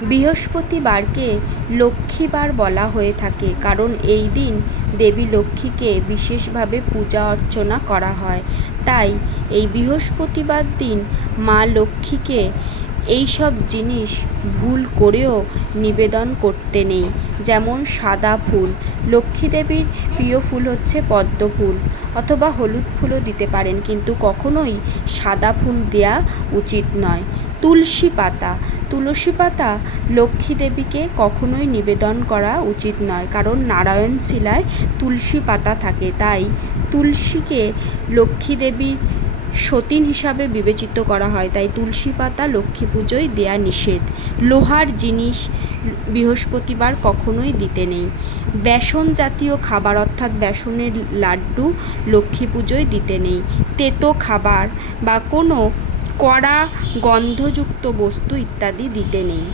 বৃহস্পতিবারকে লক্ষ্মীবার বলা হয়ে থাকে, কারণ এই দিন দেবী লক্ষ্মীকে বিশেষভাবে পূজা অর্চনা করা হয়। তাই এই বৃহস্পতিবার দিন মা লক্ষ্মীকে এই সব জিনিস ভুল করেও নিবেদন করতে নেই। যেমন সাদা ফুল, লক্ষ্মী দেবীর প্রিয় ফুল হচ্ছে পদ্ম ফুল, অথবা হলুদ ফুলও দিতে পারেন, কিন্তু কখনোই সাদা ফুল দেওয়া উচিত নয়। তুলসী পাতা, তুলসী পাতা লক্ষ্মী দেবীকে কখনোই নিবেদন করা উচিত নয়, কারণ নারায়ণ শিলায় তুলসী পাতা থাকে। তাই তুলসীকে লক্ষ্মী দেবীর সতীন হিসাবে বিবেচিত করা হয়, তাই তুলসী পাতা লক্ষ্মী পুজোয় দেয়া নিষেধ। লোহার জিনিস বৃহস্পতিবার কখনোই দিতে নেই। বেসন জাতীয় খাবার অর্থাৎ বেসনের লাড্ডু লক্ষ্মী পুজোয় দিতে নেই। তেতো খাবার বা কোনো কড়া গন্ধযুক্ত বস্তু ইত্যাদি দিতে নেই।